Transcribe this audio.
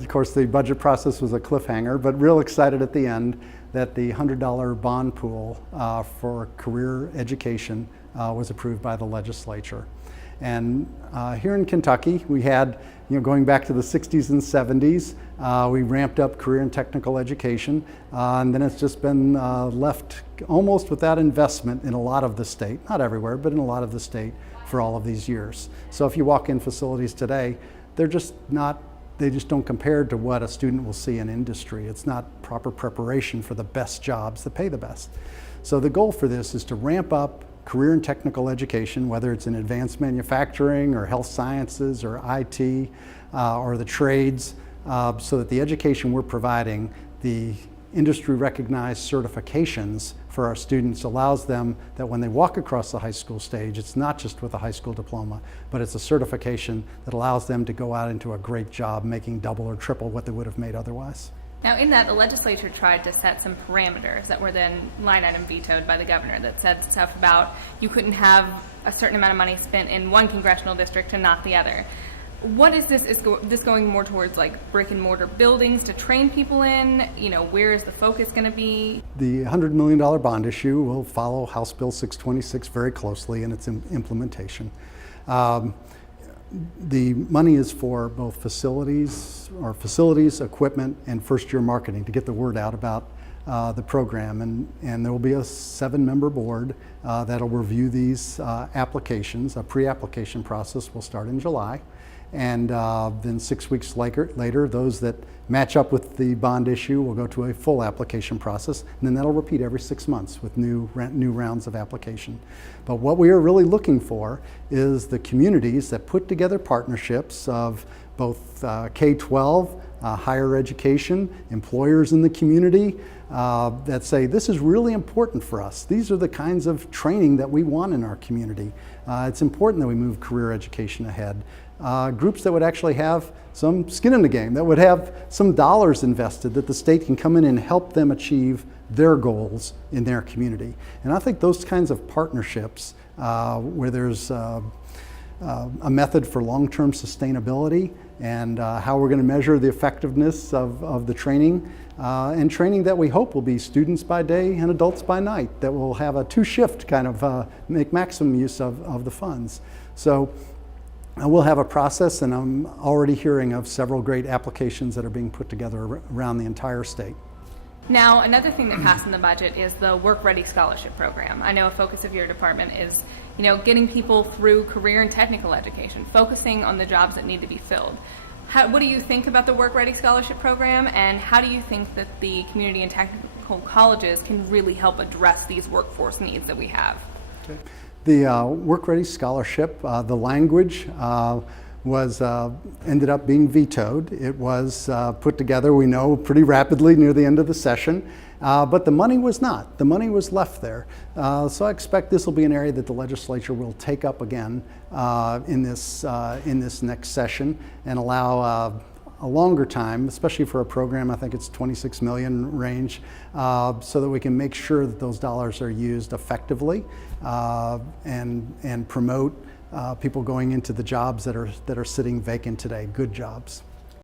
Of course, the budget process was a cliffhanger, but real excited at the end that the $100 bond pool for career education was approved by the legislature. And here in Kentucky, we had, going back to the 60s and 70s, we ramped up career and technical education, and then it's just been left almost without investment in a lot of the state, not everywhere, but in a lot of the state for all of these years. So if you walk in facilities today, they just don't compare to what a student will see in industry. It's not proper preparation for the best jobs that pay the best. So the goal for this is to ramp up career and technical education, whether it's in advanced manufacturing or health sciences or IT or the trades, so that the education we're providing, the industry recognized certifications for our students, allows them that when they walk across the high school stage, it's not just with a high school diploma, but it's a certification that allows them to go out into a great job making double or triple what they would have made otherwise. Now, in that, the legislature tried to set some parameters that were then line item vetoed by the governor that said stuff about you couldn't have a certain amount of money spent in one congressional district and not the other. What is this? Is this going more towards like brick and mortar buildings to train people in? Where is the focus going to be? The $100 million bond issue will follow House Bill 626 very closely in its implementation. The money is for both facilities, equipment, and first-year marketing to get the word out about the program. And there will be a 7-member board that'll review these applications. A pre-application process will start in July. And then 6 weeks later, those that match up with the bond issue will go to a full application process, and then that'll repeat every 6 months with new rounds of application. But what we are really looking for is the communities that put together partnerships of both K-12, higher education, employers in the community, that say this is really important for us. These are the kinds of training that we want in our community. It's important that we move career education ahead. Groups that would actually have some skin in the game, that would have some dollars invested, that the state can come in and help them achieve their goals in their community. And I think those kinds of partnerships where there's a method for long-term sustainability and how we're going to measure the effectiveness of the training, and training that we hope will be students by day and adults by night, that will have a two-shift kind of make maximum use of the funds. So we'll have a process, and I'm already hearing of several great applications that are being put together around the entire state. Now, another thing that passed in the budget is the Work Ready Scholarship Program. I know a focus of your department is, getting people through career and technical education, focusing on the jobs that need to be filled. What do you think about the Work Ready Scholarship Program, and how do you think that the community and technical colleges can really help address these workforce needs that we have? Okay. The Work Ready Scholarship, the language was ended up being vetoed. It was put together, we know, pretty rapidly near the end of the session, but the money was not. The money was left there. So I expect this will be an area that the legislature will take up again in this next session and allow a longer time, especially for a program, I think it's 26 million range, so that we can make sure that those dollars are used effectively and promote people going into the jobs that are sitting vacant today, good jobs.